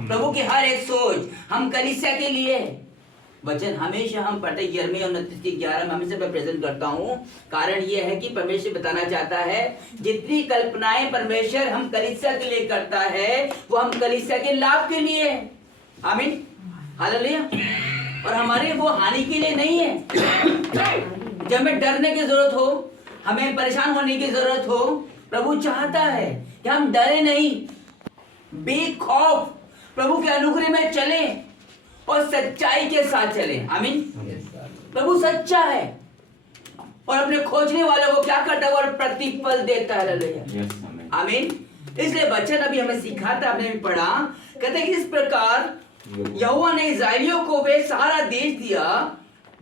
प्रभु की हर एक सोच हम कलीसिया के लिए वचन हमेशा हम पढ़ते यिर्मयाह 29:11 में हमेशा मैं प्रेजेंट करता हूँ। कारण ये है कि परमेश्वर बताना चाहता है जितनी कल्पनाएं परमेश्वर हम कलीसिया के लिए करता है वो हम कलीसिया के लाभ के लिए है। आमीन, हालेलुया। और हमारे वो हानि के लिए नहीं है। जब हमें डरने की जरूरत हो, हमें परेशान होने की जरूरत हो, प्रभु चाहता है कि हम डरे नहीं, बेखौफ प्रभु के अनुग्रह में चले और सच्चाई के साथ चले। आमीन। प्रभु सच्चा है और अपने खोजने वालों को क्या करता है, वो प्रतिफल देता है। हालेलुया, आमीन। इसलिए वचन अभी हमें सिखाता, हमने भी पढ़ा, कहते हैं इस प्रकार यहोवा ने इस्राएलियों को वे सारा देश दिया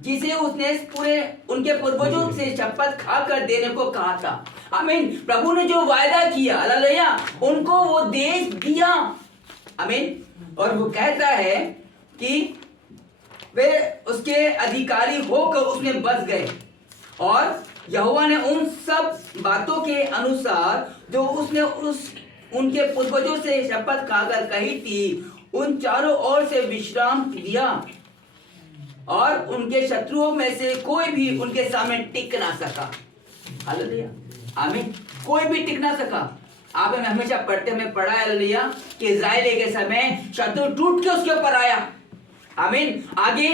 जिसे उसने पूरे उनके पूर्वजों से शपथ खाकर देने को कहा था। आमीन। प्रभु ने जो वायदा किया, हालेलुया, उनको वो देश दिया। आमीन। और वो कहता है कि वे उसके अधिकारी होकर उसमें बस गए और यहोवा ने उन सब बातों के अनुसार जो उसने उनके पूर्वजों से शपथ खाकर कही थी, उन चारों ओर से विश्राम दिया और उनके शत्रुओं में से कोई भी उनके सामने टिक ना सका। हालेलुया, आमीन। कोई भी टिक ना सका। आप हमें हमेशा पढ़ते में पढ़ा है, हालेलुया, कि इस्राएल के समय शत्रु टूट के उसके ऊपर आया। आमीन। आगे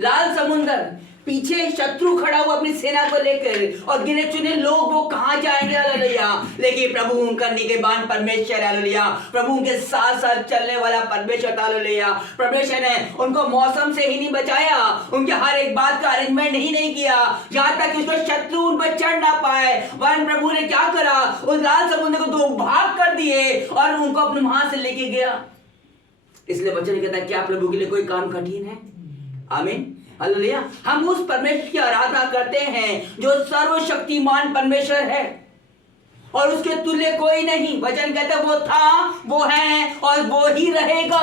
लाल समुंदर, पीछे शत्रु खड़ा हुआ अपनी सेना को लेकर, और गिने चुने लोग वो कहां जाएंगे, हालेलुया। लेकिन प्रभु उनका निगहबान परमेश्वर, हालेलुया, प्रभु उनके साथ साथ चलने वाला परमेश्वर, हालेलुया। परमेश्वर ने उनको मौसम से ही नहीं बचाया, उनके हर एक बात का अरेंजमेंट ही नहीं किया, यहाँ तक कि उसको शत्रु उन पर चढ़ ना पाए। वरन प्रभु ने क्या करा, उस लाल समुद्र को दो भाग कर दिए और उनको अपने वहां से लेके गया। इसलिए वचन कहता है क्या प्रभु के लिए कोई काम कठिन है? आमीन, हालेलुया। हम उस परमेश्वर की आराधना करते हैं जो सर्वशक्तिमान परमेश्वर है और उसके तुल्य कोई नहीं। वचन कहता है वो था, वो है और वो ही रहेगा।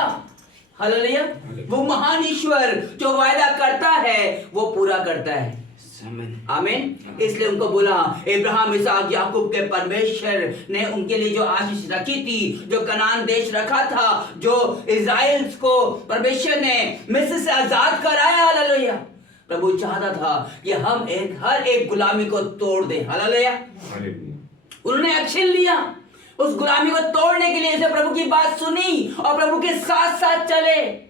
हालेलुया। वो महान ईश्वर जो वायदा करता है वो पूरा करता है। आमीन। इसलिए उनको बोला, इब्राहिम, इसहाक, याकूब के परमेश्वर ने उनके लिए जो आशीष रखी थी, जो कनान देश रखा था, जो इज़राइल को परमेश्वर ने मिस्र से आजाद कराया, हालेलुया। प्रभु चाहता था कि हम हर एक गुलामी को तोड़ दें। हालेलुया। उन्होंने एक्शन लिया उस गुलामी को तोड़ने के लिए। इसे प्रभु की बात सुनी और प्रभु के साथ साथ चले।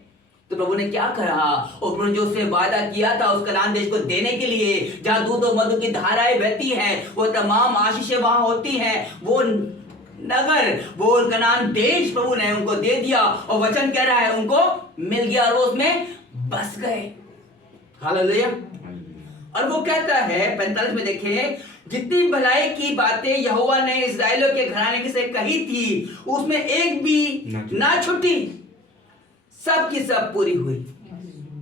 तो प्रभु ने क्या करा, और जो उसने वादा किया था उस कनान देश को देने के लिए, जहां दूध और मधु की धाराएं बहती हैं, वो तमाम आशीषें वहां होती हैं, वो नगर, वो कनान देश प्रभु ने उनको दे दिया। और वचन कह रहा है उनको मिल गया और वो उसमें बस गए। हालेलुया। और वो कहता है 45 में देखें, जितनी भलाई की बातें यहोवा ने इस्राएलियों के घराने से कही थी उसमें एक भी ना छूटी, सब की सब पूरी हुई।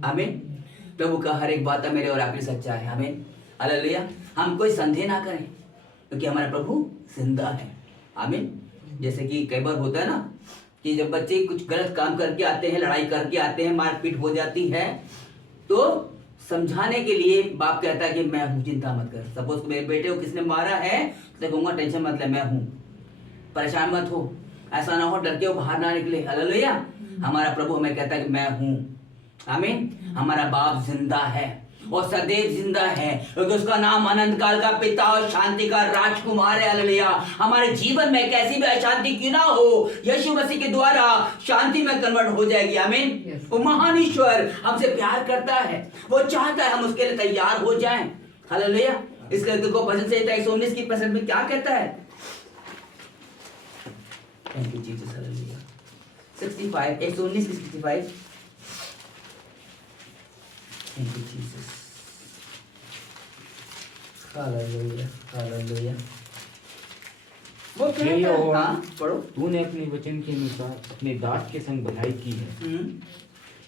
आमीन। प्रभु का हर एक बात मेरे और आपके सच्चा है। आमीन, हालेलुया। हम कोई संदेह ना करें क्योंकि हमारा प्रभु जिंदा है। आमीन। जैसे कि कई बार होता है ना कि जब बच्चे कुछ गलत काम करके आते हैं, लड़ाई करके आते हैं, मारपीट हो जाती है, तो समझाने के लिए बाप कहता है कि मैं हूं, चिंता मत कर। सपोज मेरे बेटे को किसने मारा है तो कहूंगा टेंशन मत ले, मैं हूं, परेशान मत हो, ऐसा ना हो डर के वो बाहर ना निकले। हालेलुया। हमारा प्रभु हमें कहता है कि मैं हूं। आमीन। हमारा बाप जिंदा है और सदैव जिंदा है क्योंकि उसका नाम अनंत काल का पिता और शांति का राजकुमार है। हालेलुया। हमारे जीवन में कैसी भी अशांति क्यों ना हो, यीशु मसीह के द्वारा शांति में कन्वर्ट हो जाएगी। आमीन। वो महान ईश्वर हमसे प्यार करता है, वो चाहता है हम उसके लिए तैयार हो जाएं। हालेलुया। इसलिए देखो भजन संहिता 119 की पसंद में क्या कहता है, थैंक यू जीसस, हालेलुया। 65 119 की 65, thank you Jesus, hallelujah, hallelujah. वो कहता है, हाँ पढ़ो। तूने अपने वचन के अनुसार अपने दास के संग भलाई की है।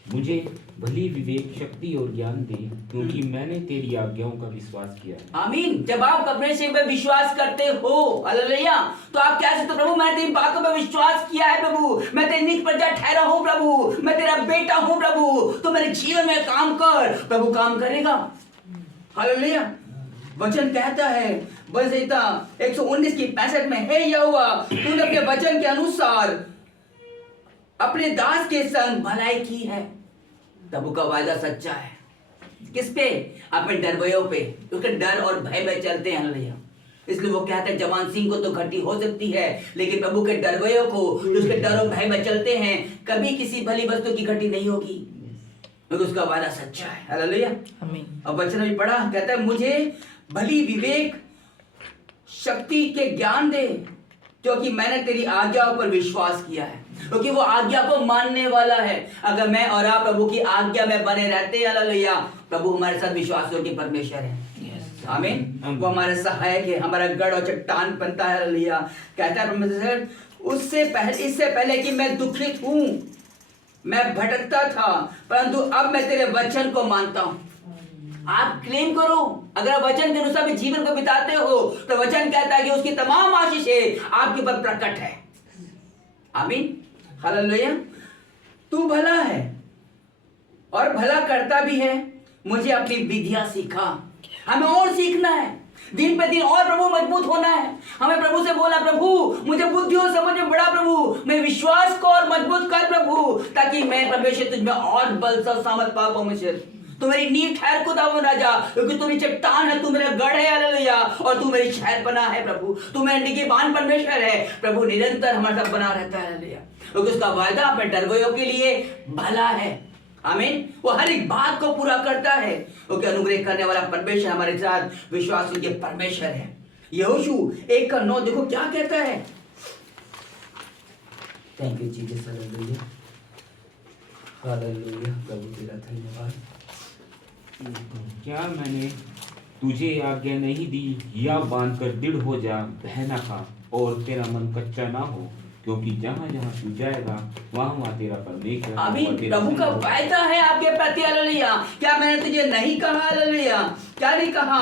मुझे भली विवेक, शक्ति और ज्ञान दे, क्योंकि मैंने तेरी आज्ञाओं का विश्वास किया है। आमीन। जब आप अपने से पे विश्वास करते हो, हालेलुया, तो आप क्या कहते हो, प्रभु मैंने तेरी बातों पे विश्वास किया है, प्रभु मैं तेरी निज प्रजा ठहरा हूं, प्रभु मैं तेरा बेटा हूं, प्रभु तो मेरे जीवन में काम कर। प्रभु काम करेगा। हालेलुया। वचन कहता है भजन संहिता 119 की 65 में, हे यहोवा, तूने अपने वचन के अनुसार अपने दास के संग भलाई की है। प्रभु का वायदा सच्चा है। किस पे? अपने डरवयों पे, उसके डर और भय में चलते हैं। हालेलुया। इसलिए वो कहते हैं जवान सिंह को तो घटी हो सकती है, लेकिन प्रभु के डरवयों को जो उसके डर और भय में चलते हैं, कभी किसी भली वस्तु की घटी नहीं होगी, क्योंकि उसका वादा सच्चा है। हालेलुया। आमीन। अब वचन भी पढ़ा, कहता है मुझे भली विवेक शक्ति के ज्ञान दे, क्योंकि मैंने तेरी आज्ञाओं पर विश्वास किया है। क्योंकि वो आज्ञा को मानने वाला है। अगर मैं और आप प्रभु की आज्ञा में बने रहते हैं, हालेलुया, प्रभु हमारे साथ विश्वासियों के परमेश्वर है। आमीन। वो हमारे सहायक है, हमारा गढ़ और चट्टान बनता है। हालेलुया। कहता है परमेश्वर, इससे पहले कि मैं दुखित हूं, मैं भटकता था, परंतु अब मैं तेरे वचन को मानता हूं। आप क्लेम करो, अगर आप वचन के अनुसार भी जीवन को बिताते हो, तो वचन कहता है कि उसकी तमाम आशीषें आपके ऊपर प्रकट है। आमीन। हालेलुया। तू भला है और भला करता भी है। मुझे अपनी विधियां सिखा। हमें और सीखना है, दिन पे दिन और प्रभु मजबूत होना है। हमें प्रभु से बोला, प्रभु मुझे बुद्धि और समझ में बढ़ा, प्रभु मैं विश्वास को और मजबूत कर प्रभु, ताकि मैं परमेश्वर तुझ में और बल सा सामर्थ पा पाऊं। परमेश्वर तू मेरी नींव ठहर खुदावन राजा, क्योंकि तू मेरी चट्टान है, तू मेरा गढ़ है। हालेलुया। और तू मेरी शहरपनाह है प्रभु, तू मेरा निगहबान परमेश्वर है। प्रभु निरंतर हमारे साथ बना रहता है। हालेलुया। क्योंकि उसका वायदा अपने डरवयों के लिए भला है। आमीन। वो हर एक बात को पूरा करता है, क्योंकि अनुग्रह करने वाला परमेश्वर हमारे साथ विश्वासियों के परमेश्वर है। यहोशू 1:9 देखो क्या कहता है। Thank you Jesus. Hallelujah. Hallelujah. प्रभु तेरा धन्यवाद। क्या मैंने तुझे आज्ञा नहीं दी, या बांधकर दृढ़ हो जा, भय न खा और तेरा मन कच्चा ना हो, क्योंकि जहाँ जहाँ तू जाएगा वहाँ तेरा परमेश्वर। आमीन। प्रभु का वायदा है आपके प्रति। हालेलुया। क्या मैंने तुझे नहीं कहा? हालेलुया। क्या नहीं कहा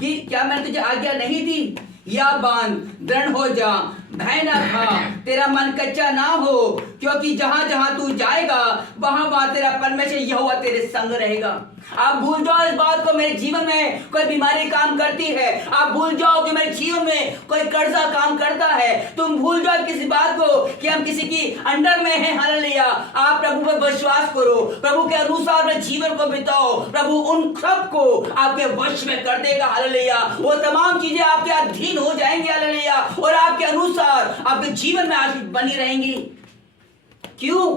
कि क्या मैंने तुझे आज्ञा नहीं दी, या बांध दृढ़ हो जा, भय ना खा, तेरा मन कच्चा ना हो, क्योंकि जहां जहां तू जाएगा वहां वहां तेरा परमेश्वर यहोवा तेरे संग रहेगा। आप भूल जाओ इस बात को, मेरे जीवन में कोई बीमारी काम करती है, आप भूल जाओ कि मेरे जीवन में कोई कर्जा काम करता है, तुम भूल जाओ किसी बात को कि हम किसी की अंडर में हैं। हालेलुया। आप प्रभु पर विश्वास करो, प्रभु के अनुसार अपने जीवन को बिताओ, प्रभु उन सब को आपके वश में कर देगा। हालेलुया। वो तमाम चीजें आपके अधीन हो जाएंगी। हालेलुया। और आपके अनुसार आपके जीवन में आशीष बनी रहेंगी। क्यों?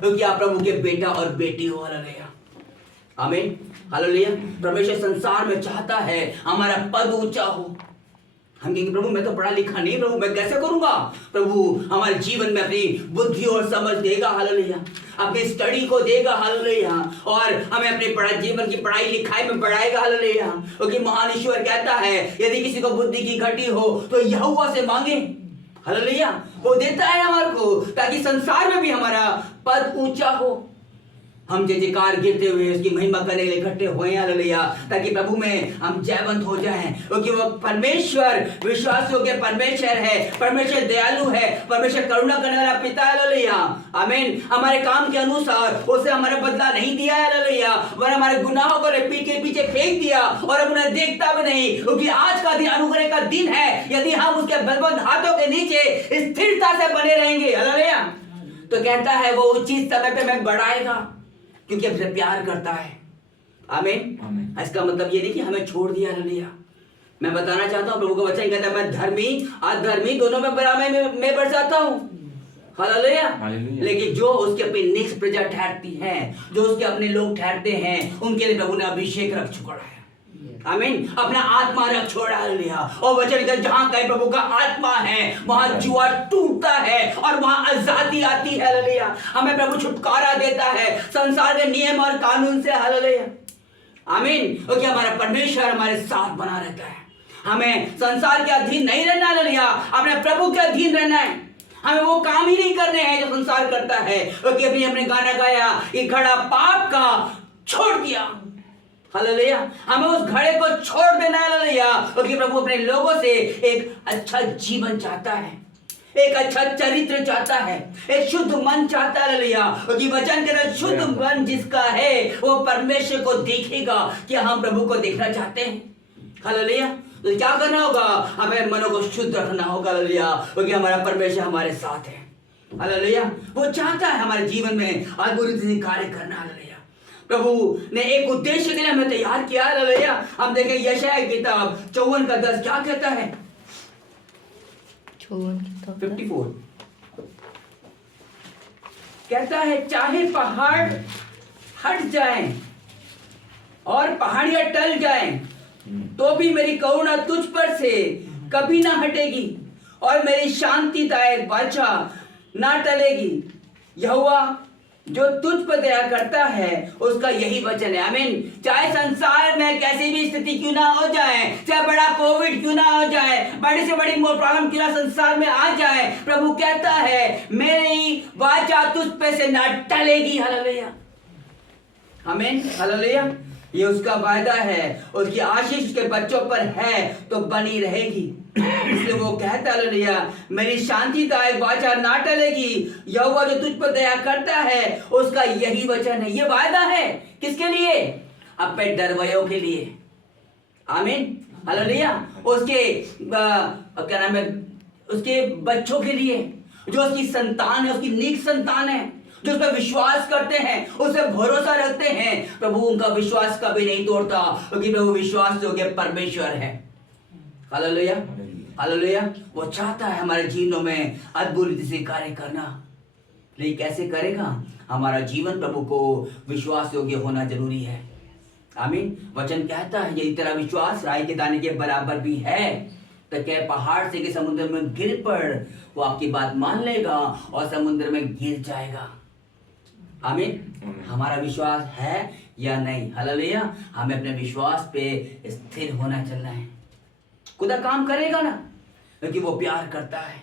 क्योंकि आप प्रभु के बेटा और बेटी हो। हालेलुया। आमीन। हालेलुया। परमेश्वर संसार में चाहता है हमारा पद ऊंचा हो। हम कहेंगे प्रभु मैं तो पढ़ा लिखा नहीं, प्रभु मैं कैसे करूंगा? प्रभु हमारे जीवन में अपनी बुद्धि और समझ देगा। हालेलुया। अपनी स्टडी को देगा। हालेलुया। और हमें अपने जीवन की पढ़ाई लिखाई में बढ़ाएगा। हालेलुया। क्योंकि महान ईश्वर कहता है यदि किसी को बुद्धि की घटी हो तो यहोवा से मांगे। हालेलुया। वो देता है हमारे को, ताकि संसार में भी हमारा पद ऊंचा हो। हम जयकार गिरते हुए उसकी महिमा करने के लिए इकट्ठे हुए। हालेलुया। ताकि प्रभु में हम जयवंत हो जाएं, क्योंकि वो परमेश्वर विश्वासियों के परमेश्वर है। परमेश्वर दयालु है, परमेश्वर करुणा करने वाला पिता है। हालेलुया। आमीन। हमारे काम के अनुसार उसे हमारा बदला नहीं दिया है। हालेलुया। वरन हमारे गुनाहों को पीछे फेंक दिया और अब उन्हें देखता भी नहीं, क्योंकि आज का दिन अनुग्रह का दिन है। यदि हम उसके बलवंत हाथों के नीचे स्थिरता से बने रहेंगे, हालेलुया, तो कहता है वो उचित समय पे हमें बढ़ाएगा, क्योंकि हमसे प्यार करता है। आमीन। इसका मतलब ये नहीं कि हमें छोड़ दिया। हालेलुया। मैं बताना चाहता हूँ प्रभु का वचन कहता है मैं धर्मी अधर्मी दोनों में बराबर में बढ़ जाता हूँ। हालेलुया। लेकिन जो उसके अपनी निज प्रजा ठहरती है, जो उसके अपने लोग ठहरते हैं, उनके लिए प्रभु ने अभिषेक रख चुका है। आमीन। अपना आत्मा रख छोड़ा। हालेलुया। और वचन का जहां कहीं प्रभु का आत्मा है वहां जुआ टूटता है और वहां आजादी आती है। हालेलुया। हमें प्रभु छुटकारा देता है संसार के नियम और कानून से। हालेलुया। आमीन। क्योंकि हमारा परमेश्वर हमारे साथ बना रहता है। हमें संसार के अधीन नहीं रहना। हालेलुया। अपने प्रभु के अधीन रहना है। हमें वो काम ही नहीं करने हैं जो संसार करता है। क्योंकि अभी हमने गाना गाया, ये घड़ा पाप का छोड़ दिया। हालेलुया। हमें उस घड़े को छोड़ देना है। हालेलुया। क्योंकि प्रभु अपने लोगों से एक अच्छा जीवन चाहता है, एक अच्छा चरित्र चाहता है, एक शुद्ध मन चाहता है। हालेलुया। क्योंकि वचन के अंदर शुद्ध मन जिसका है वो परमेश्वर को देखेगा। क्या हम प्रभु को देखना चाहते हैं? हालेलुया। तो क्या करना होगा? हमें मनों को शुद्ध रखना होगा। हालेलुया। क्योंकि हमारा परमेश्वर हमारे साथ है। हालेलुया। वो चाहता है हमारे जीवन में अद्भुत कार्य करना। हालेलुया। प्रभु ने एक उद्देश्य के लिए हमें तैयार किया। हालेलुया। हम देखें यशायाह की किताब 54 का 10 क्या कहता है? 54 कहता है, चाहे पहाड़ हट जाएं और पहाड़ियां टल जाएं, तो भी मेरी करुणा तुझ पर से कभी ना हटेगी और मेरी शांतिदायक वाचा ना टलेगी। यहोवा जो तुझ पर दया करता है उसका यही वचन है। आमीन। चाहे संसार में कैसी भी स्थिति क्यों ना हो जाए, चाहे बड़ा कोविड क्यों ना हो जाए, बड़ी से बड़ी प्रॉब्लम क्यों ना संसार में आ जाए, प्रभु कहता है मेरी वाचा तुझ पे से ना टलेगी। हालेलुया। आमीन। हालेलुया। ये उसका वायदा है, उसकी आशीष उसके बच्चों पर है तो बनी रहेगी। इसलिए वो कहता हालेलुया, मेरी शांतिदायक वाचा ना टलेगी। यहोवा जो तुझ पर दया करता है उसका यही वचन है। ये वायदा है किसके लिए? अपने डरवयों के लिए। आमीन। हालेलुया। उसके क्या नाम है, उसके बच्चों के लिए, जो उसकी संतान है, उसकी नेक संतान है, जो उस पर विश्वास करते हैं, उस पर भरोसा रखते हैं। प्रभु उनका विश्वास कभी नहीं तोड़ता, क्योंकि प्रभु विश्वास योग्य परमेश्वर है। हालेलुया। हालेलुया। वो चाहता है हमारे जीवनों में अद्भुत रीति से कार्य करना। लेकिन कैसे करेगा? हमारा जीवन प्रभु को विश्वास योग्य होना जरूरी है। आमीन। वचन कहता है, यदि तेरा विश्वास राई के दाने के बराबर भी है तो क्या पहाड़ से कि समुद्र में गिर पड़, वो आपकी बात मान लेगा और समुद्र में गिर जाएगा। आमीन। हमारा विश्वास है या नहीं? हालेलुया। हमें अपने विश्वास पे स्थिर होना चलना है। खुदा काम करेगा ना, क्योंकि वो प्यार करता है।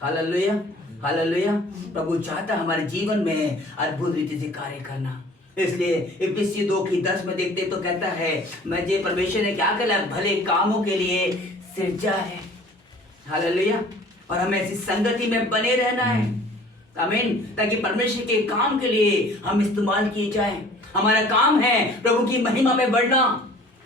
हालेलुया। हालेलुया। प्रभु चाहता है हमारे जीवन में अद्भुत रीति से कार्य करना। इसलिए इफिसियों 2 की 10 में देखते तो कहता है, मैं जे परमेश्वर ने क्या करा, भले कामों के लिए सिरजा है। हालेलुया। और हमें ऐसी संगति में बने रहना है। आमीन। ताकि परमेश्वर के काम के लिए हम इस्तेमाल किए जाएं। हमारा काम है प्रभु की महिमा में बढ़ना।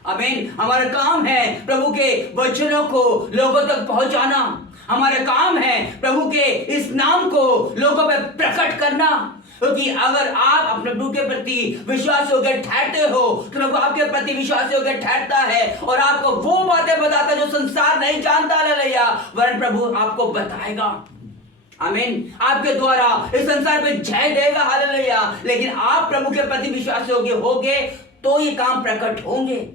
आमीन। हमारा काम है प्रभु के वचनों को लोगों तक पहुंचाना। हमारा काम है प्रभु के इस नाम को लोगों पे प्रकट करना। क्योंकि अगर आप अपने प्रभु के प्रति विश्वास योग्य ठहरते हो तो प्रभु आपके प्रति विश्वास योग्य ठहरता है और आपको वो बातें बताता है जो संसार नहीं जानता। हालेलुया। वरन प्रभु आपको बताएगा। आमीन। आपके द्वारा इस संसार पे जय देगा। हालेलुया। लेकिन आप प्रभु के प्रति विश्वास योग्य होगे तो ये काम प्रकट होंगे।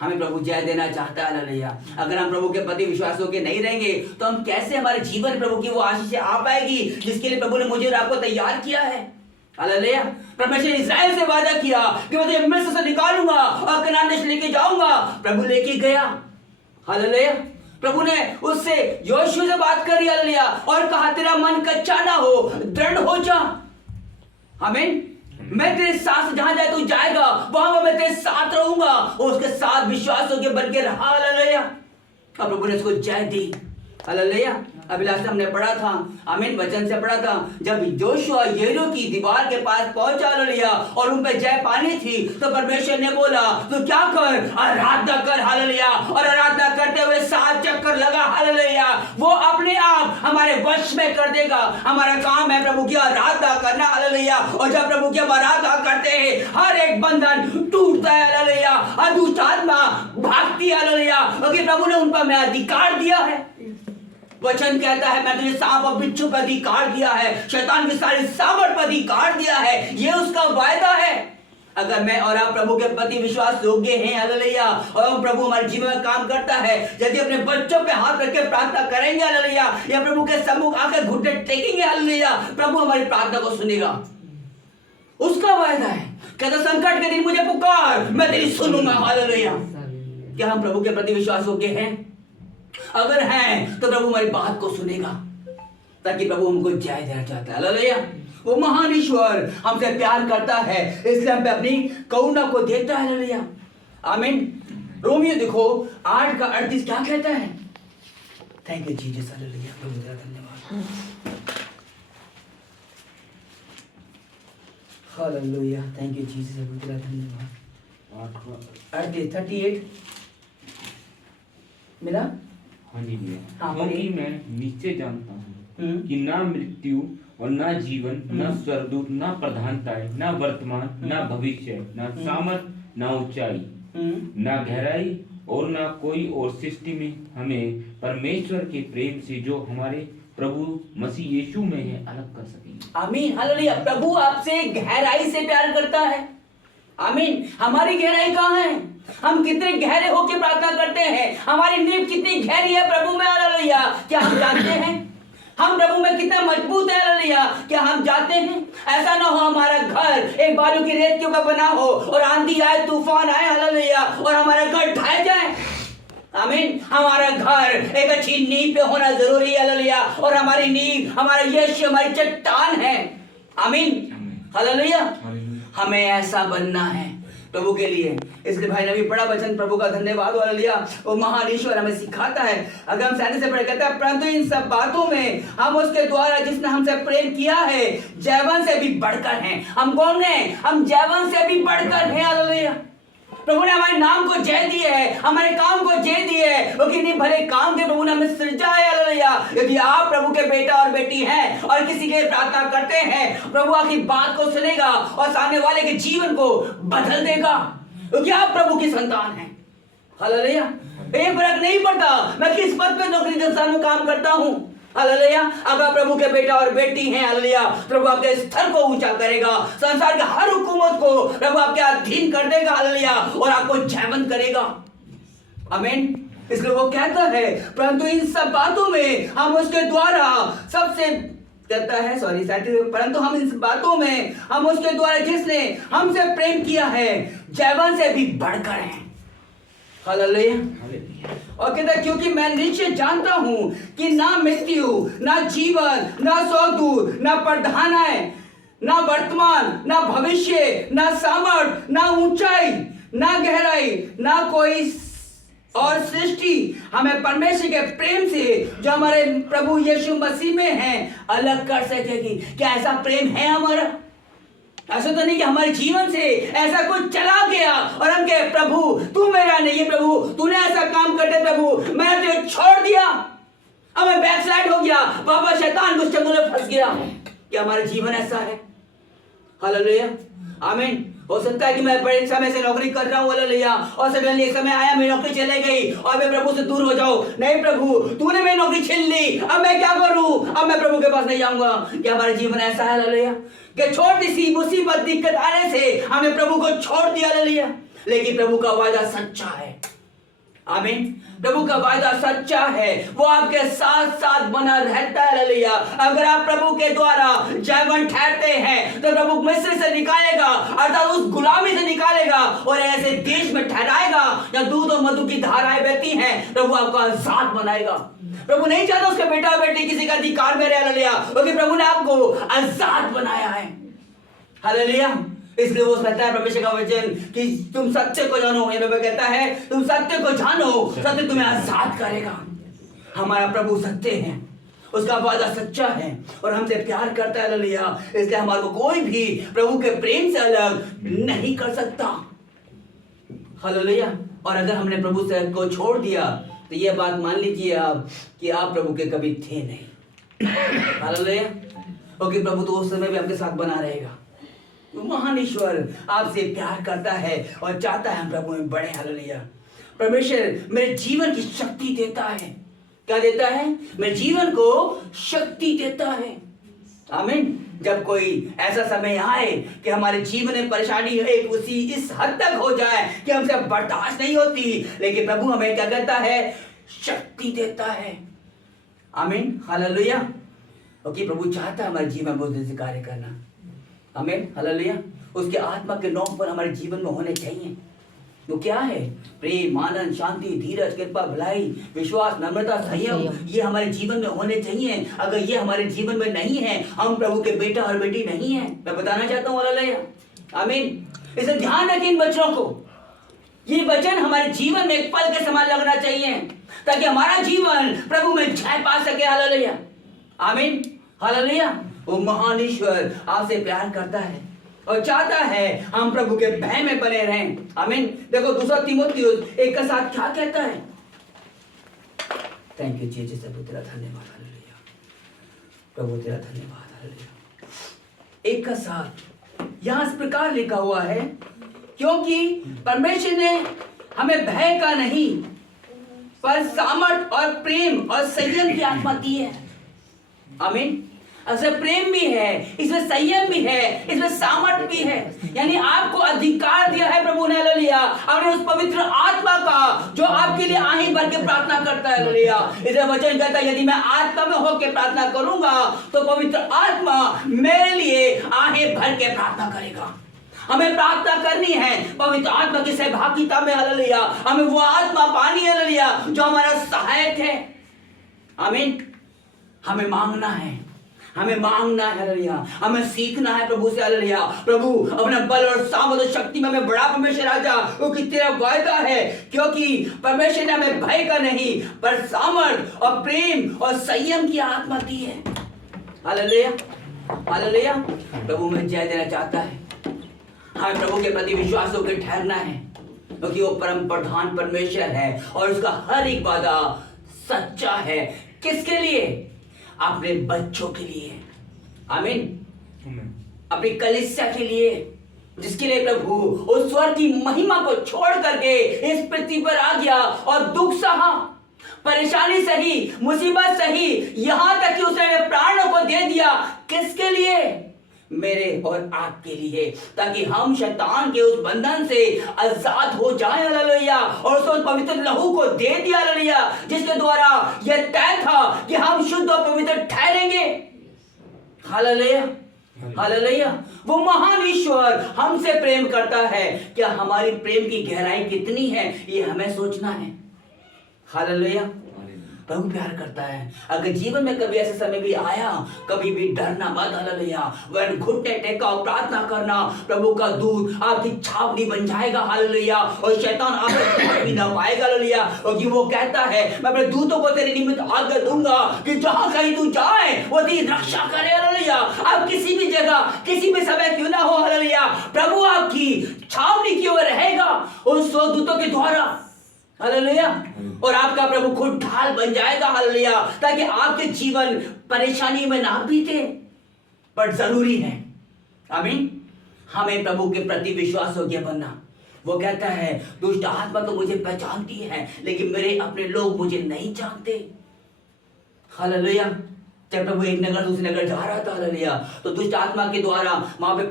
हमें प्रभु जय देना चाहता है। हालेलुया। अगर हम प्रभु के प्रति विश्वास योग्य नहीं रहेंगे तो हम कैसे, हमारे जीवन प्रभु की वो आशीष आ पाएगी जिसके लिए प्रभु ने मुझे और आपको तैयार किया है। हालेलुया। परमेश्वर ने इस्राएल से वादा किया कि मैं तुझे मिस्र से निकालूंगा और कनान देश लेके जाऊंगा। प्रभु लेके गया। हालेलुया। प्रभु ने उससे योशुआ से बात करी। हालेलुया। और कहा, तेरा मन कच्चा ना हो, दृढ़ हो जा। आमीन। मैं तेरे साथ जहां जाए तू जाएगा, वहां मैं तेरे साथ रहूंगा। और उसके साथ विश्वास होकर बन के रहा। हालेलुया। और प्रभु ने उसको जय दी। हालेलुया। अभिलाष हमने पढ़ा था, आमीन, वचन से पढ़ा था, जब जोशुआ यरीहो की दीवार के पास पहुंचा। हालेलुया। और उन पे जय पानी थी तो परमेश्वर ने बोला, तो क्या कर, आराधना कर। हालेलुया। और आराधना करते हुए 7 चक्कर लगा। हालेलुया। वो अपने आप हमारे वश में कर देगा। हमारा काम है प्रभु की आराधना करना। हालेलुया। और जब प्रभु की आराधना करते हैं हर एक बंधन टूटता है। हालेलुया। और दुष्ट आत्मा भागती है। हालेलुया। क्योंकि प्रभु ने उन पर मैं अधिकार दिया है। वचन कहता है, मैं तुझे सांप और बिच्छू पर अधिकार दिया है, शैतान की सारी सामर्थ पर अधिकार दिया है। ये उसका वायदा है। अगर मैं और आप प्रभु के प्रति विश्वास योग्य हैं। हालेलुया। और प्रभु हमारे जीवन में काम करता है, यदि अपने बच्चों पे हाथ रख के प्रार्थना करेंगे। हालेलुया। या प्रभु के सम्मुख आकर घुटने टेकेंगे। हालेलुया। प्रभु हमारी प्रार्थना को सुनेगा। उसका वायदा है, कहता संकट के दिन मुझे पुकार, मैं तेरी सुनूंगा। हालेलुया। क्या हम प्रभु के प्रति विश्वास योग्य हैं? अगर हैं तो प्रभु हमारी बात को सुनेगा, ताकि प्रभु हमको जय देना चाहता है। हालेलुया। वो महान ईश्वर हमसे प्यार करता है, इसलिए हम पे अपनी करुणा को देता है। हालेलुया। आमीन। रोमियो देखो 8 का 38 क्या कहता है? Thank you Jesus. हालेलुया। प्रभु तेरा धन्यवाद। हालेलुया। Thank you Jesus. प्रभु तेरा धन्यवाद। 38 मिला? हाँ जी भैया। हाँ, क्योंकि मैं नीचे जानता हूँ कि ना मृत्यु और ना जीवन, ना स्वर्गदूत, ना प्रधानताएं, ना वर्तमान, ना भविष्य, ना सामर्थ, ना ऊंचाई, ना गहराई और ना कोई और सृष्टि में हमें परमेश्वर के प्रेम से जो हमारे प्रभु मसीह यीशु में है अलग कर सकेंगे। आमीन, हालेलुया। प्रभु आपसे गहराई से प्यार करता है। आमीन। हमारी गहराई कहाँ है? हम कितने गहरे होकर प्रार्थना करते हैं, हमारी नींव कितनी गहरी है प्रभु में, हालेलुया, क्या हम जानते हैं? हम प्रभु में कितना मजबूत है, हालेलुया, क्या हम जानते हैं? ऐसा ना हो हमारा घर एक बालू की रेत के ऊपर बना हो और आंधी आए, तूफान आए, हालेलुया, और हमारा घर ढह जाए। आमीन। हमारा घर एक अच्छी नींव पे होना जरूरी है, हालेलुया, और हमारी नींव हमारा यीशु हमारी चट्टान है। आमीन, हालेलुया। हमें ऐसा बनना है प्रभु के लिए। इसलिए भाई नबी बड़ा वचन, प्रभु का धन्यवाद, हालेलुया। वो महान ईश्वर हमें सिखाता है। अगर हम सहने से पढ़े कहता है, परंतु इन सब बातों में हम उसके द्वारा जिसने हमसे प्रेम किया है जैवन से भी बढ़कर हैं। हम कौन हैं? हम जैवन से भी बढ़कर हैं, हालेलुया। प्रभु ने हमारे नाम को जय दिए है, हमारे काम को जय दिए है, वो कितने भले काम के प्रभु ने हमें सृजा है, हालेलुया। यदि आप प्रभु के बेटा और बेटी हैं और किसी के प्रार्थना करते हैं, प्रभु आपकी बात को सुनेगा और सामने वाले के जीवन को बदल देगा, क्योंकि आप प्रभु की संतान हैं, हालेलुया। एक फर्क नहीं पड़ता मैं किस पद पे नौकरी संस्थान में काम करता हूं, हालेलुया। अगर प्रभु के बेटा और बेटी हैं, हालेलुया, प्रभु आपके स्तर को ऊंचा करेगा, संसार के हर हुकूमत को प्रभु आपके अधीन कर देगा, हालेलुया, और आपको जयवंत करेगा। आमीन। इसलिए वो कहता है, परंतु इन सब बातों में हम उसके द्वारा सबसे कहता है परंतु हम इन बातों में हम उसके द्वारा जिसने हमसे प्रेम किया है जैवन से भी बढ़कर हैं, हालेलुया। और कहता है, क्योंकि मैं निश्चय जानता हूं कि ना मृत्यु, ना जीवन, ना स्वर्गदूत, ना प्रधानाएं, ना वर्तमान, ना भविष्य, ना सामर्थ, ना ऊंचाई, ना गहराई, ना कोई और सृष्टि हमें परमेश्वर के प्रेम से जो हमारे प्रभु यीशु मसीह में है अलग कर सकेगी। क्या ऐसा प्रेम है हमारा? ऐसा तो नहीं कि हमारे जीवन से ऐसा कुछ चला गया और हम कहे, प्रभु तू मेरा नहीं है, प्रभु तूने ऐसा काम कर दिया, प्रभु मैंने तुझे छोड़ दिया, अब मैं बैकस्लाइड हो गया, बाबा शैतान उस चंगुल में फंस गया। क्या हमारा जीवन ऐसा है? हालेलुया, आमीन। हो सकता है कि मैं बड़े समय से नौकरी कर रहा हूँ, हालेलुया, और सडनली एक समय आया मेरी नौकरी चले गई और मैं प्रभु से दूर हो जाऊं। नहीं प्रभु, तूने मेरी नौकरी छीन ली, अब मैं क्या करूं? अब मैं प्रभु के पास नहीं जाऊंगा। क्या हमारा जीवन ऐसा है, हालेलुया, कि छोटी सी मुसीबत दिक्कत आने से हमने प्रभु को छोड़ दिया, हालेलुया, लेकिन प्रभु का वादा सच्चा है। आमीन। प्रभु का वादा सच्चा है, वो आपके साथ साथ बना रहता है, हालेलुया। अगर आप प्रभु के द्वारा जयवंत ठहरते हैं तो प्रभु मिस्र से निकालेगा, अर्थात उस गुलामी से निकालेगा और ऐसे देश में ठहराएगा जहां दूध और मधु की धाराएं बहती हैं। प्रभु आपको आजाद बनाएगा। प्रभु नहीं चाहता उसके बेटा बेटी किसी का अधिकार में रहे, हालेलुया, क्योंकि प्रभु ने आपको आजाद बनाया है, हालेलुया। इसलिए वो कहता है परमेश्वर का वचन कि तुम सत्य को जानो, ये बाइबल कहता है तुम सत्य को जानो, सत्य तुम्हें आजाद करेगा। हमारा प्रभु सत्य है, उसका वादा सच्चा है और हमसे प्यार करता है, हालेलुया। इसलिए हमारे को कोई भी प्रभु के प्रेम से अलग नहीं कर सकता, हालेलुया। और अगर हमने प्रभु से को छोड़ दिया तो ये बात मान लीजिए आप कि आप प्रभु के कभी थे नहीं, हालेलुया, क्योंकि प्रभु तो उस समय भी आपके साथ बना रहेगा। महान ईश्वर आपसे प्यार करता है और चाहता है हम प्रभु में बढ़े, हालेलुया। परमेश्वर मेरे जीवन की शक्ति देता है। क्या देता है? मेरे जीवन को शक्ति देता है, आमीन। जब कोई ऐसा समय आए कि हमारे जीवन में परेशानी एक उसी इस हद तक हो जाए कि हमसे बर्दाश्त नहीं होती, लेकिन प्रभु हमें क्या करता है? शक्ति देता है, आमीन, हालेलुया। क्योंकि प्रभु चाहता है हमारे जीवन में उस कार्य करना, आमीन, हालेलुया। उसके आत्मा के नौक पर हमारे जीवन में होने चाहिए। वो क्या है? प्रेम, आनंद, शांति, धीरज, कृपा, भलाई, विश्वास, नम्रता, संयम, ये हमारे जीवन में होने चाहिए। अगर ये हमारे जीवन में नहीं है, हम प्रभु के बेटा और बेटी नहीं है। मैं बताना चाहता हूँ, हालेलुया, आमीन। इसे ध्यान रखें इन वचनों को। ये वचन हमारे जीवन में एक पल के समान लगना चाहिए ताकि हमारा जीवन प्रभु में जय पा सके, हालेलुया, आमीन, हालेलुया। वो महान ईश्वर आपसे प्यार करता है और चाहता है हम प्रभु के भय में बने रहें, आमीन। देखो दूसरा तीमुथियुस 1 का 7 क्या कहता है? थैंक यू जीसस, प्रभु तेरा धन्यवाद, हालेलुया। प्रभु तेरा धन्यवाद। हालेलुया। एक का साथ यहां इस प्रकार लिखा हुआ है, क्योंकि परमेश्वर ने हमें भय का नहीं पर सामर्थ और प्रेम और संयम की आत्मा दी है। आमीन। इसमें प्रेम भी है, इसमें संयम भी है, इसमें सामर्थ भी है। यानी आपको अधिकार दिया है प्रभु ने। हालेलुया। आपने उस पवित्र आत्मा का जो आपके लिए आहें भर के प्रार्थना करता है। हालेलुया। इसलिए वचन कहता है, यदि मैं आत्मा में होकर प्रार्थना करूंगा तो पवित्र आत्मा मेरे लिए आहें भर के प्रार्थना करेगा। हमें प्रार्थना करनी है पवित्र आत्मा की सहभागिता में। हालेलुया। हमें वो आत्मा पानी है, हालेलुया, जो हमारा सहायक है। आमीन। हमें मांगना है, हमें मांगना है। हालेलुया। हमें सीखना है प्रभु से। हालेलुया। प्रभु अपने बल और सामर्थ और शक्ति में हमें बड़ा परमेश्वर राजा, क्योंकि तेरा वायदा है, क्योंकि परमेश्वर ने हमें भय का नहीं पर सामर्थ और प्रेम और संयम की आत्मा दी है। हालेलुया। हालेलुया। प्रभु में जय देना चाहता है। हमें प्रभु के प्रति विश्वास होकर ठहरना है, क्योंकि वो परम प्रधान परमेश्वर है और उसका हर एक वादा सच्चा है। किसके लिए? अपने बच्चों के लिए। आमीन। अपनी कलीसिया के लिए, जिसके लिए प्रभु उस स्वर्ग की महिमा को छोड़ करके इस पृथ्वी पर आ गया और दुख सहा, परेशानी सही, मुसीबत सही, यहां तक कि उसने प्राणों को दे दिया। किसके लिए? मेरे और आपके लिए, ताकि हम शैतान के उस बंधन से आजाद हो जाएं। हालेलुया। और उस पवित्र लहू को दे दिया। हालेलुया। जिसके द्वारा यह तय था कि हम शुद्ध और पवित्र ठहरेंगे। हालेलुया। हालेलुया। वो महान ईश्वर हमसे प्रेम करता है। क्या हमारी प्रेम की गहराई कितनी है, ये हमें सोचना है। हालेलुया। प्रभु प्यार करता है। अगर जीवन में कभी ऐसा समय भी आया, कभी भी डरना मत। हालेलुया। वह घुटने टेकाओ, प्रार्थना करना, प्रभु का दूत आपकी छावनी बन जाएगा। हालेलुया। और शैतान आप पर भी ना पाएगा। हालेलुया। क्योंकि वो कहता है, मैं अपने दूतों को तेरे निमित्त आज्ञा दूंगा कि जहां कहीं तू जाए वो तेरी रक्षा करे। हालेलुया। आप किसी भी जगह, किसी भी समय क्यों ना हो, हालेलुया, प्रभु आपकी छावनी की ओर रहेगा उन सौ दूतों के द्वारा। हालेलुया। और आपका प्रभु खुद ढाल बन जाएगा। हालेलुया। ताकि आपके जीवन परेशानी में ना बीते। पर जरूरी है, आमीन, हमें प्रभु के प्रति विश्वास योग्य बनना। वो कहता है, दुष्ट आत्मा तो मुझे पहचानती है, लेकिन मेरे अपने लोग मुझे नहीं जानते। हालेलुया। जब प्रभु एक नगर दूसरे नगर जा रहा था, हालेलुया, तो दुष्ट आत्मा के द्वारा वहां पे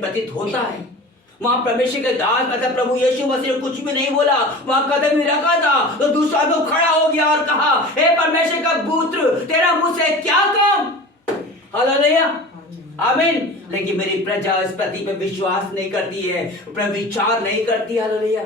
प्रतीत होता है, वहां परमेश्वर के दास मतलब प्रभु यीशु मसीह ने कुछ भी नहीं बोला, वहां कदम ही रखा था, तो दूसरा आदमी खड़ा हो गया और कहा, हे परमेश्वर का पुत्र, तेरा मुझसे क्या काम? हालेलुया। आमीन। लेकिन मेरी प्रजा इस प्रति पे विश्वास नहीं करती है, पर विचार नहीं करती। हालेलुया।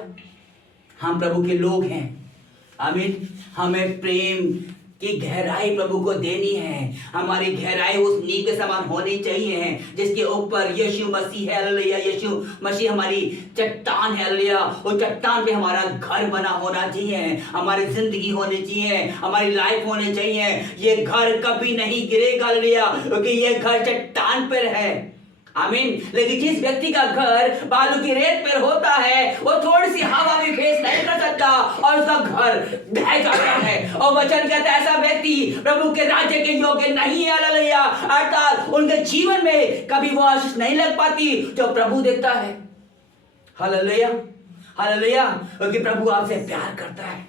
हम प्रभु के लोग हैं। आमीन। हमें प्रेम की गहराई प्रभु को देनी है। हमारी गहराई उस नींव के समान होनी चाहिए, जिसके ऊपर यीशु मसीह है। हालेलुया। यीशु मसीह हमारी चट्टान है। हालेलुया। वो चट्टान पे हमारा घर बना होना चाहिए, हमारी जिंदगी होनी चाहिए, हमारी लाइफ होनी चाहिए। ये घर कभी नहीं गिरेगा। हालेलुया। क्योंकि ये घर चट्टान पर है। आमीन। लेकिन जिस व्यक्ति का घर बालू की रेत पर होता है, वो थोड़ी सी हवा भी फेस नहीं कर सकता और उसका घर ढह जाता है। और वचन कहता है, ऐसा व्यक्ति प्रभु के राज्य के योग्य नहीं है। हालेलुया। अर्थात उनके जीवन में कभी वो आशीष नहीं लग पाती जो प्रभु देता है। हालेलुया। हालेलुया। क्योंकि प्रभु आपसे प्यार करता है।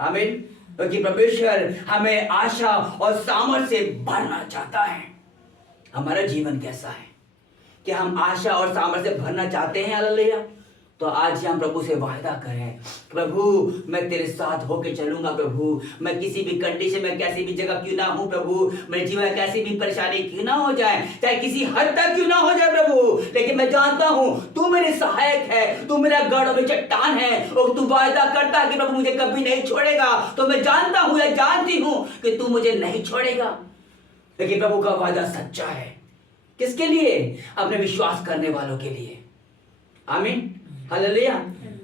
आमीन। क्योंकि परमेश्वर हमें आशा और सामर्थ से भरना चाहता है। हमारा जीवन कैसा है? क्या हम आशा और सामर्थ्य से भरना चाहते हैं? हालेलुया। तो आज हम प्रभु से वायदा करें, प्रभु मैं तेरे साथ होके चलूंगा। प्रभु मैं किसी भी कंडीशन में, कैसी भी जगह क्यों ना हूं, प्रभु मेरे जीवन में कैसी भी परेशानी क्यों ना हो जाए, चाहे किसी हद तक क्यों ना हो जाए प्रभु, लेकिन मैं जानता हूं तू मेरे सहायक है, तू मेरा गढ़ और चट्टान है। और तू वायदा करता है कि प्रभु मुझे कभी नहीं छोड़ेगा। तो मैं जानता हूं या जानती हूं कि तू मुझे नहीं छोड़ेगा। लेकिन प्रभु का वादा सच्चा है। किसके लिए? अपने विश्वास करने वालों के लिए। आमीन। हालेलुया।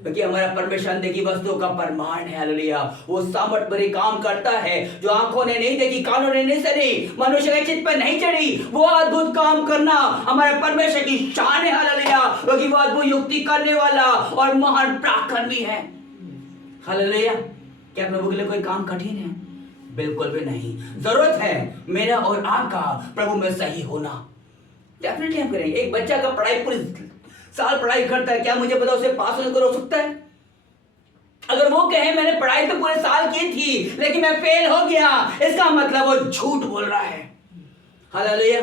क्योंकि हमारा परमेश्वर अनदेखी वस्तुओं का प्रमाण है। हालेलुया। वो सामर्थ भरे काम करता है जो आंखों ने नहीं देखी, कानों ने नहीं सुनी, मनुष्य के चित्त पर नहीं चढ़ी। वो अद्भुत काम करना हमारे परमेश्वर की शान है। हालेलुया। क्योंकि वो अद्भुत युक्ति करने वाला और महान पराक्रमी है। हालेलुया। क्या प्रभु के लिए कोई काम कठिन है? बिल्कुल भी नहीं। जरूरत है मेरा और आपका प्रभु में सही होना। डेफिनेटली हम करेंगे। एक बच्चा का पढ़ाई पूरी साल पढ़ाई करता है, क्या मुझे पता उसे पास होने को रोक सकता है? अगर वो कहे मैंने पढ़ाई तो पूरे साल की थी लेकिन मैं फेल हो गया, इसका मतलब वो झूठ बोल रहा है। हालेलुया।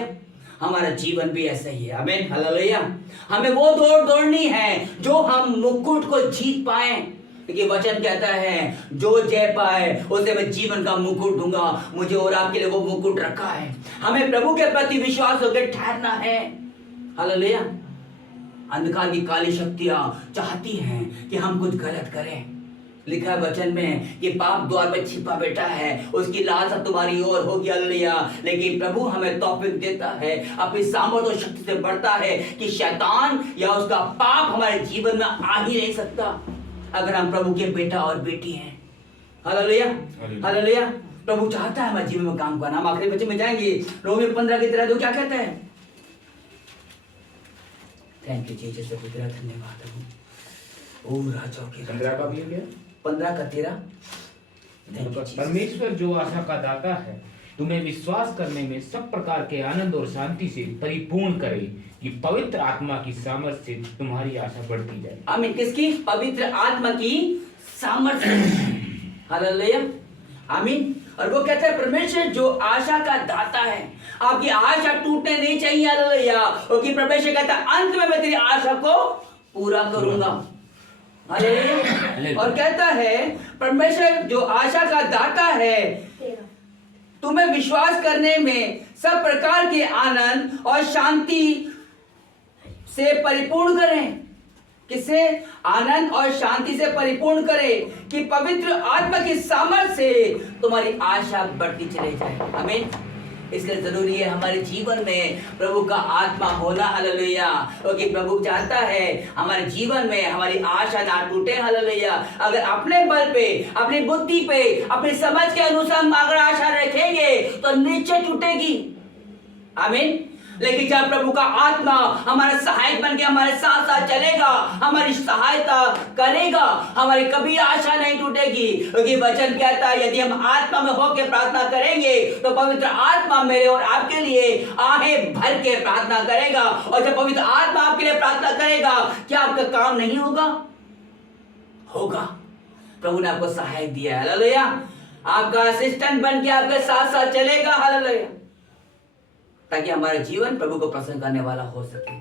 हमारा जीवन भी ऐसा ही है। आमीन। हालेलुया। हमें वो दौड़ दौड़नी है जो हम मुकुट को जीत पाए, क्योंकि वचन कहता है जो जय पाए उसे मैं जीवन का मुकुट दूंगा। मुझे और आपके लिए वो मुकुट रखा है। हमें प्रभु के प्रति विश्वास होकर ठहरना है। हालेलुया। अंधकार की काली शक्तियां चाहती हैं कि हम कुछ गलत करें। लिखा है वचन में कि पाप द्वार में छिपा बैठा है, उसकी लालसा तुम्हारी ओर होगी। हालेलुया। लेकिन प्रभु हमें तौफीक देता है, अपनी सामर्थ और शक्ति से बढ़ता है कि शैतान या उसका पाप हमारे जीवन में आ ही नहीं सकता अगर हम प्रभु के बेटा और बेटी हैं। हालेलुया। हालेलुया। प्रभु चाहता है हमारे जीवन में काम करना। हम आखिरी वचन में जाएंगे, रोमी 15 की तरह। क्या कहता है? थैंक यू जीसस, तेरा धन्यवाद प्रभु। ओ राजा के 15 का भी है क्या? 15 का 13। परमेश्वर जो आशा का दाता है तुम्हें विश्वास करने में सब प्रकार के आनंद और शांति से परिपूर्ण करे, कि पवित्र आत्मा की सामर्थ्य से तुम्हारी आशा बढ़ती जाए। आमीन। किसकी? पवित्र आत्मा की सामर्थ्य। हालेलुया। आमीन। और वो कहता है परमेश्वर जो आशा का दाता है, आपकी आशा टूटने नहीं चाहिए। हालेलुया। क्योंकि परमेश्वर कहता है अंत में मैं तेरी आशा को पूरा करूंगा। हालेलुया। और कहता है परमेश्वर जो आशा का दाता है तुम्हें विश्वास करने में सब प्रकार के आनंद और शांति से परिपूर्ण करें। किससे? आनंद और शांति से परिपूर्ण करे कि पवित्र आत्मा की सामर्थ्य से तुम्हारी आशा बढ़ती चली जाए। आमीन। इसलिए जरूरी है हमारे जीवन में प्रभु का आत्मा होना। हालेलुया। क्योंकि प्रभु चाहता है हमारे जीवन में हमारी आशा ना टूटे। हालेलुया। अगर अपने बल पे, अपनी बुद्धि पे, अपनी समझ के अनुसार अगर आशा रखेंगे तो निश्चय टूटेगी। आमीन। लेकिन जब प्रभु का आत्मा हमारा सहायक बन के हमारे साथ साथ चलेगा, हमारी सहायता करेगा, हमारी कभी आशा नहीं टूटेगी। क्योंकि वचन कहता है यदि हम आत्मा में होकर प्रार्थना करेंगे तो पवित्र आत्मा मेरे और आपके लिए आहें भर के प्रार्थना करेगा। और जब पवित्र आत्मा आपके लिए प्रार्थना करेगा, क्या आपका काम नहीं होगा? होगा। प्रभु ने आपको सहायक दिया है। हालेलुया। आपका असिस्टेंट बन के आपके साथ साथ चलेगा। हालेलुया। ताकि हमारा जीवन प्रभु को प्रसन्न करने वाला हो सके।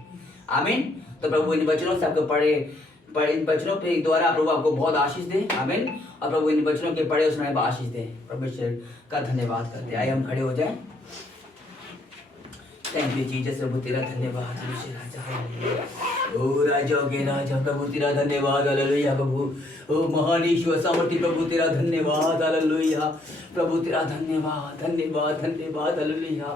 आमीन। तो प्रभु इन वचनों से आपको पढ़े इन वचनों के द्वारा प्रभु आपको बहुत आशीष दे। आमीन। और प्रभु इन वचनों के पढ़े उसमें आशीष दे। परमेश्वर का धन्यवाद करते हैं। आइए हम खड़े हो जाएं। Thank you Jesus. प्रभु तेरा धन्यवाद। ओ राजा के राजा प्रभु तेरा धन्यवाद। हालेलुया। प्रभु ओ महान ईश्वर सामर्थी प्रभु तेरा धन्यवाद। हालेलुया। प्रभु तेरा धन्यवाद, धन्यवाद, धन्यवाद। हालेलुया।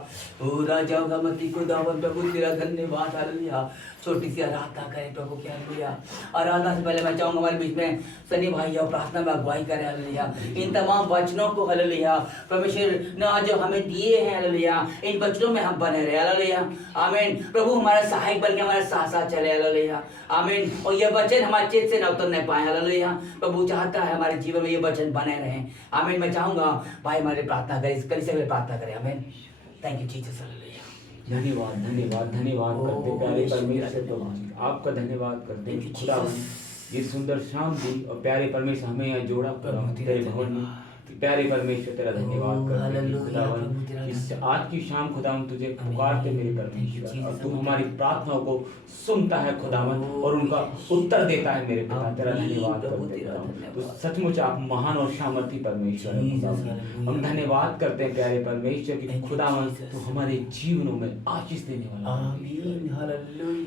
ओ राजा का मती खुदावन प्रभु तेरा धन्यवाद। हालेलुया। छोटी सी आराधना करें प्रभु की। हालेलुया। आराधना से पहले मैं चाहूंगा हमारे बीच में सनी भाई और प्रार्थना में अगुवाई करें। हालेलुया। इन तमाम वचनों को हालेलुया परमेश्वर ने आज जो हमें दिए हैं, हालेलुया इन वचनों में हम बने रहे। हालेलुया। आमीन। प्रभु हमारा सहायक बन के हमारे साथ साथ चले। हालेलुया। आमीन। और ये वचन हमारे चित्त से न उतरने पाए। हालेलुया। प्रभु चाहता है हमारे जीवन में ये वचन बने रहे। आमीन। मैं चाहूंगा भाई हमारे प्रार्थना करें, कल से प्रार्थना करें। आमीन। Thank you Jesus. हालेलुया। धन्यवाद, धन्यवाद, धन्यवाद करते प्यारे परमेश्वर प्रभु जी, आपका धन्यवाद करते हैं खुदा। ये सुंदर शाम दी और प्यारे परमेश्वर हमें यहाँ जोड़ा तेरे भवन में। प्यारे परमेश्वर तेरा धन्यवाद करते हैं खुदावन। इस आज की शाम खुदावन तुझे पुकारते मेरे परमेश्वर, और तू हमारी प्रार्थनाओं को सुनता है खुदावन और उनका उत्तर देता है मेरे पिता। तेरा धन्यवाद करते हैं। तो सचमुच आप महान और सामर्थी परमेश्वर है खुदावन। हम धन्यवाद करते हैं प्यारे परमेश्वर की खुदावन तू हमारे जीवनों में आशीष देने वाला,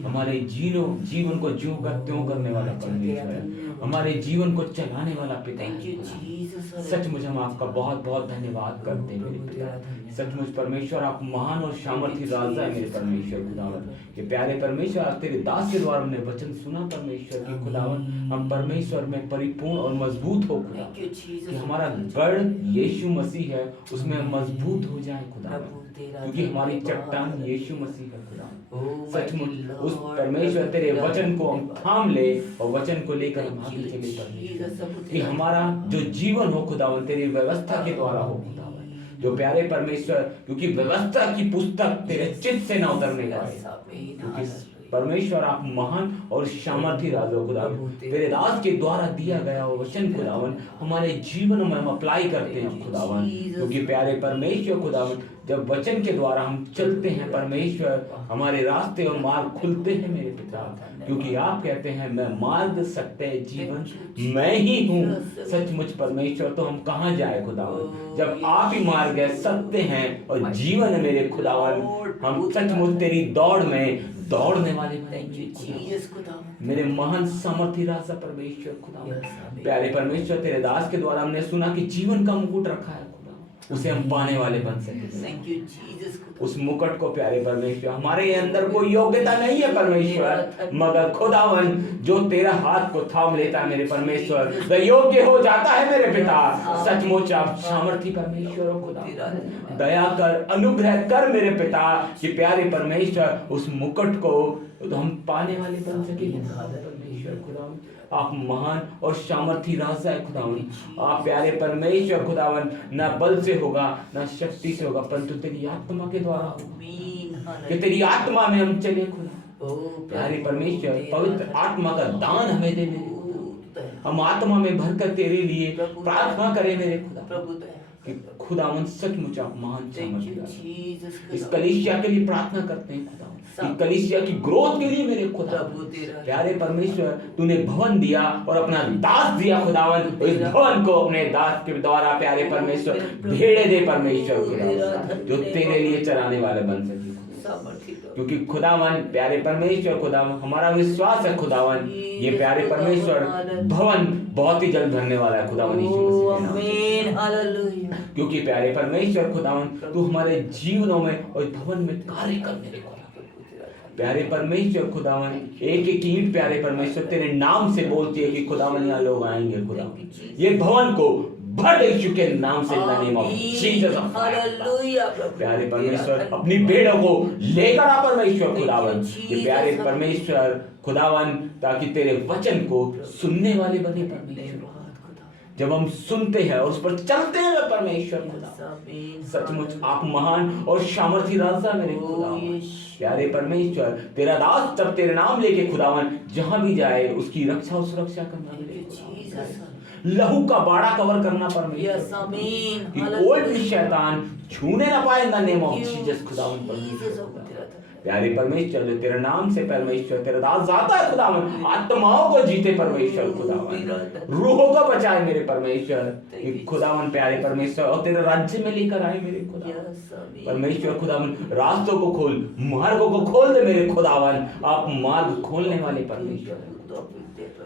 हमारे जीवन को ज्यों का त्यों करने वाला परमेश्वर है, हमारे जीवन को चलाने वाला पिता है। सचमुच हम आपका बहुत बहुत धन्यवाद करते हैं मेरे पिता। सचमुच परमेश्वर आप महान और सामर्थी राजा है मेरे परमेश्वर खुदावन। ये प्यारे परमेश्वर आज तेरे दास के द्वारा हमने वचन सुना परमेश्वर की खुदावन। हम परमेश्वर में परिपूर्ण और मजबूत हो खुदा, कि हमारा गढ़ यीशु मसीह है उसमें हम मजबूत हो जाए खुदावन, क्योंकि हमारी चट्टान यीशु मसीह है खुदा। सचमुच उस परमेश्वर तेरे वचन को हम थाम ले और वचन को लेकर हम आगे चले परमेश्वर, कि हमारा जो जीवन हो खुदावन तेरी व्यवस्था के द्वारा हो खुदावन। जो प्यारे परमेश्वर, क्योंकि व्यवस्था की पुस्तक तेरे चित्त से ना उतरने पाए, क्योंकि परमेश्वर आप महान और सामर्थी राजा हो खुदावन। तेरे दास के द्वारा दिया गया वो वचन खुदावन हमारे जीवन में हम अप्लाई करते हैं खुदावन, क्योंकि प्यारे परमेश्वर खुदावन जब वचन के द्वारा हम चलते हैं परमेश्वर, हमारे रास्ते और मार्ग खुलते हैं मेरे पिता, क्योंकि आप कहते हैं मैं मार्ग, सत्य, जीवन मैं ही हूँ सचमुच परमेश्वर। तो हम कहाँ जाए खुदावन जब आप ही मार्ग है, सत्य हैं और जीवन है मेरे खुदावन। हम सचमुच तेरी दौड़ में दौड़ने वाले मेरे महान सामर्थी राजा परमेश्वर खुदा। प्यारे परमेश्वर तेरे दास के द्वारा हमने सुना कि जीवन का मुकुट रखा है खुदा, उसे हम पाने वाले बन सके। उस मुकुट को प्यारे परमेश्वर, हमारे अंदर कोई योग्यता नहीं है परमेश्वर, मगर खुदावन जो तेरा हाथ को थाम लेता है मेरे परमेश्वर वह योग्य हो जाता है मेरे पिता। सचमुच आप सामर्थी परमेश्वर हो खुदा, दया कर, अनुग्रह कर मेरे पिता कि प्यारे परमेश्वर उस मुकुट को तो हम पाने वाले बन सके परमेश्वर खुदावन। आप महान और सामर्थी राजा है खुदावन। आप प्यारे परमेश्वर खुदावन ना बल से होगा ना शक्ति से होगा, परंतु तेरी आत्मा के द्वारा होगा, कि तेरी आत्मा में हम चले खुदा। प्यारे परमेश्वर पवित्र आत्मा का दान हमें दे मेरे खुदा, हम आत्मा में भरकर तेरे लिए प्रार्थना करें मेरे खुदा कि खुदावन सचमुच आप महान सामर्थी राजा। इस कलीसिया के लिए प्रार्थना करते हैं खुदा, इस कलीसिया की ग्रोथ के लिए मेरे खुदा। प्यारे परमेश्वर तूने भवन दिया और अपना दास दिया खुदावन, इस भवन को अपने दास के द्वारा प्यारे परमेश्वर भेड़े दे परमेश्वर खुदावन, जो तेरे लिए चलाने वाले बन सके, क्योंकि खुदावन प्यारे परमेश्वर खुदावन हमारा विश्वास है खुदावन ये प्यारे परमेश्वर भवन बहुत ही जल्द भरने वाला है खुदावन यीशु मसीह के नाम से। क्योंकि प्यारे परमेश्वर खुदावन तू हमारे जीवनों में और भवन में कार्य कर मेरे खुदा। प्यारे परमेश्वर खुदावन एक एक ईंट प्यारे परमेश्वर तेरे नाम से बोलती है कि खुदावन यहाँ लोग आएंगे खुदा, ये भवन को भर यीशु के नाम से नेम ऑफ जीसस। हालेलुया। प्यारे परमेश्वर अपनी भेड़ों को लेकर आ परमेश्वर खुदावन, ये प्यारे परमेश्वर खुदावन ताकि तेरे वचन को सुनने वाले बने परमेश्वर। जब हम सुनते हैं और उस पर चलते हैं परमेश्वर खुदा, सचमुच आप महान और सामर्थी राजा मेरे खुदा। प्यारे परमेश्वर तेरा दास जब तेरे नाम लेके खुदावन जहां भी जाए उसकी रक्षा और सुरक्षा करना मेरे खुदा, लहू का बाड़ा कवर करना परमेश्वर कि कोई भी शैतान छूने ना पाए इन द नेम ऑफ जीसस खुदावन परमेश्वर। प्यारे परमेश्वर जो तेरे नाम से परमेश्वर तेरा दास जाता है खुदावन आत्माओं को जीते परमेश्वर खुदावन, रूहों को बचाए मेरे परमेश्वर खुदावन प्यारे परमेश्वर, और तेरे राज्य में लेकर आए मेरे खुदा परमेश्वर खुदावन। रास्तों को खोल, मार्गों को खोल दे मेरे खुदावन, आप मार्ग खोलने वाले परमेश्वर।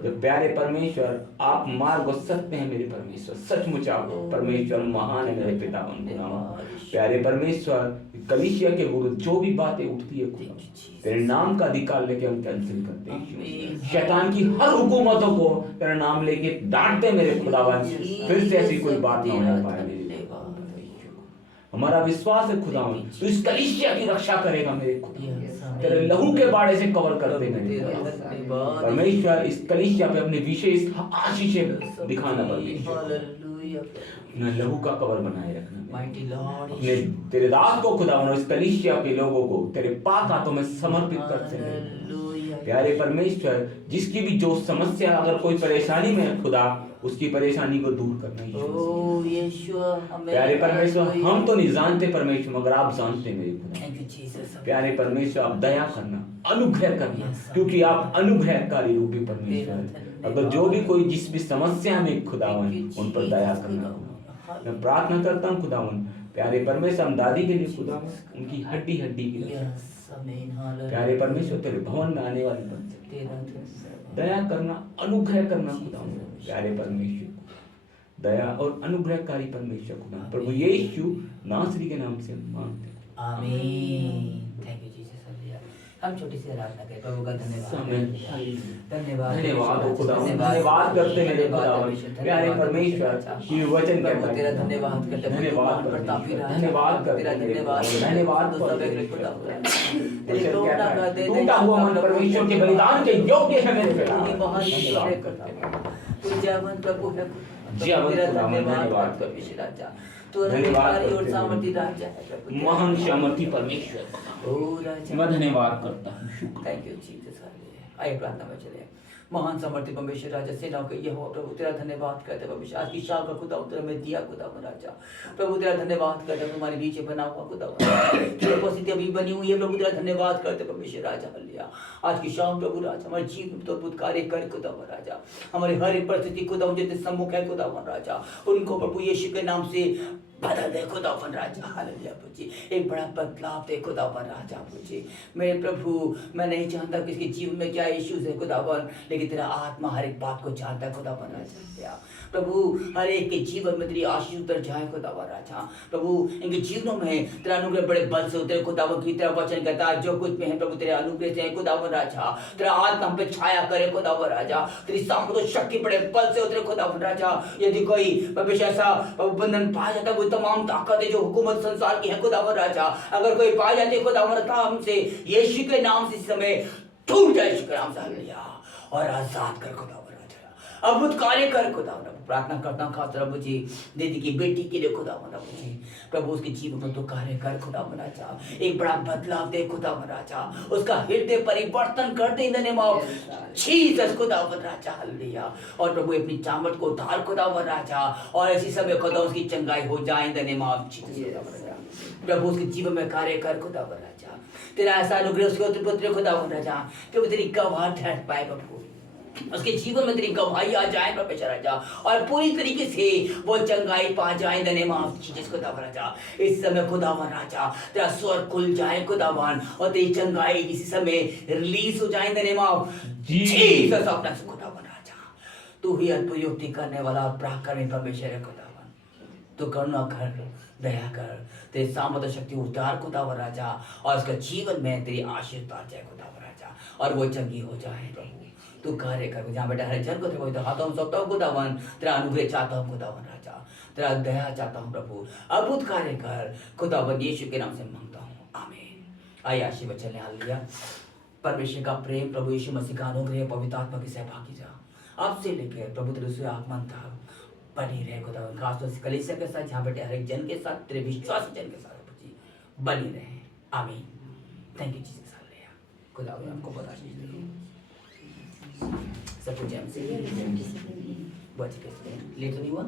जो प्यारे परमेश्वर आप मार्ग सत्य हैं मेरे परमेश्वर, सचमुच आप परमेश्वर महान है मेरे पिता प्यारे परमेश्वर। कलीसिया के विरुद्ध जो भी बातें उठती है खुदा तेरे नाम का अधिकार लेके हम कैंसिल करते हैं, शैतान की हर हुकूमतों को तेरा नाम लेके डांटते मेरे खुदावन, फिर से ऐसी कोई बात ना हो पाए मेरे। हमारा विश्वास है खुदावन तू इस कलीसिया की रक्षा करेगा मेरे खुदा, तेरे लहू के बाड़े से कवर कर दे मेरे परमेश्वर। इस कलीसिया पे अपने विशेष आशीषें दिखाना परमेश्वर, लहू का कवर बनाए रखना अपने तेरे दास को खुदावन और इस कलीसिया के लोगों को तेरे पाक हाथों में समर्पित करते हैं प्यारे परमेश्वर। जिसकी भी जो समस्या अगर कोई परेशानी में है खुदा उसकी परेशानी को दूर करना प्यारे परमेश्वर। हम तो नहीं जानते परमेश्वर मगर आप जानते मेरे खुदा प्यारे परमेश्वर। आप दया करना, अनुग्रह करना, क्योंकि आप अनुग्रहकारी रूपी परमेश्वर। अगर जो भी कोई जिस भी समस्या में खुदावन उन पर दया करना। मैं प्रार्थना करता हूँ खुदावन प्यारे परमेश्वर हम दादी के लिए खुदावन उनकी हड्डी हड्डी के लिए प्यारे परमेश्वर तेरे भवन में आने वाले बन सकते, दया करना, अनुग्रह करना खुदावन प्यारे परमेश्वर। दया और अनुग्रहकारी परमेश्वर खुदा प्रभु यीशु नासरी के नाम से मांगते हैं, आमीन। Thank you Jesus. हम छोटी सी आराधना करें। प्रभु का धन्यवाद धन्यवाद खुदा, धन्यवाद करते मेरे खुदावन प्यारे परमेश्वर कि वचन कहता है तेरा धन्यवाद करते हैं, धन्यवाद धन्यवाद करते हैं, धन्यवाद टूटा हुआ मन परमेश्वर के बलिदान के योग्य है मेरे तू जयवंत प्रभु है, तेरा धन्यवाद परमेश्वर राजा। तू धन्यवाद अधिकारी और करते सामर्थी हैं। राजा है प्रभु। महान सामर्थी परमेश्वर, ओ राजा, मैं धन्यवाद करता हूँ। Thank you Jesus. आइए प्रार्थना में चले। महान सामर्थ्य परमेश्वर राजा सेनाओं के यहोवा प्रभु तेरा धन्यवाद करते हैं परमेश्वर, आज की शाम का खुदा तेरा में दिया खुदा राजा प्रभु तेरा धन्यवाद करते हैं, तुम्हारे बीच बना हुआ खुदा उपस्थिति अभी बनी हुई है प्रभु तेरा धन्यवाद करते हैं परमेश्वर राजा। हल्लेलुया। आज की शाम प्रभु राजा हमारे जीवन तो अद्भुत कार्य कर खुदा राजा, हमारे हर एक परिस्थिति खुदा जितने सम्मुख है खुदा राजा उनको प्रभु यीशु के नाम से बदल दे खुदावन राजा। हालेलुया प्रभु जी, एक बड़ा बदलाव दे खुदावन राजा प्रभु जी। मेरे प्रभु मैं नहीं जानता किसके जीवन में क्या इश्यूज है खुदावन, लेकिन तेरा आत्मा हर एक बात को जानता है खुदावन राजा। प्रभु हर एक के जीवन में तेरी आशीष उतर जाए खुदावन राजा। प्रभु इनके जीवनों में तेरा अनुग्रह बड़े बल से उतरे खुदावन की तेरा वचन कहता है जो कुछ में है प्रभु तेरे अनुग्रह से है खुदावन राजा। तेरा आत्मा हम पे छाया करे खुदावन राजा, तेरी सामर्थ और शक्ति बड़े बल से उतरे खुदावन राजा। यदि कोई भविष्य ऐसा बंधन पाया जाता है, तमाम ताकतें जो हुकूमत संसार की है खुदावन राजा, अगर कोई पाया जाती है खुदावन हमसे यीशु के नाम से इस समय टूट जाए यीशु के नाम से। हालेलुया। और आजाद कर खुदावन राजा, अद्भुत कार्य कर खुदावन। प्रार्थना करता हूँ खास प्रभु जी दीदी की बेटी के लिए खुदावन प्रभु जी, प्रभु उसके जीवन में तो कार्य कर खुदावन राजा, एक बड़ा बदलाव दे खुदावन राजा, उसका हृदय परिवर्तन कर दे इन द नेम ऑफ जीसस खुदावन राजा। हालेलुया। और प्रभु अपनी चामट को उतार खुदावन राजा, और ऐसी समय खुदा उसकी चंगाई हो जाए in the name of Jesus. प्रभु उसके जीवन में कार्य कर खुदावन राजा, तेरा ऐसा अनुग्रह उसके पुत्र खुदावन राजा कि वो तेरी गवाह ठहर पाए प्रभु, उसके जीवन में तेरी गवाही आ जाए परमेश्वर राजा, और पूरी तरीके से वो चंगाई पा जाए in the name of Jesus खुदावन राजा। इस समय खुदावन राजा तेरा स्वर खुल जाए खुदावन, और तेरी चंगाई इसी समय रिलीज हो जाए in the name of Jesus अपना खुदावन राजा। तू ही अद्भुत युक्ति करने वाला पराक्रमी परमेश्वर है खुदावन, तू करुणा कर, दया कर, तेरे सामर्थ शक्ति उतार खुदावन राजा, और उसका जीवन में तेरी आशीष उतार जाए खुदावन राजा, और वो चंगी हो जाए प्रभु। तू कार्य कर जहाँ बेटा हर जन को तेरे हाथों में सौंपता हूँ खुदावन, तेरा अनुग्रह चाहता हूँ खुदावन राजा, तेरा दया चाहता हूँ प्रभु, अद्भुत कार्य कर खुदावन यीशु के नाम से मांगता हूँ, आमीन। आइए आशीष बच्चे ले हालेलुया। परमेश्वर का प्रेम, प्रभु यीशु मसीह का अनुग्रह, पवित्र आत्मा की सहभागी जा आपसे लेकर प्रभु तेरे से आगमन तक बनी रहे खुदावन, खासतौर से कलीसिया के साथ, जहाँ बेटे हर एक जन के साथ, तेरे विश्वासी जन के साथ प्रभु जी बनी रहे, आमीन। Thank you Jesus. हालेलुया। खुदावन आपको बहुत आशीष दे। सब कुछ हमसे बच के लेट नहीं हुआ।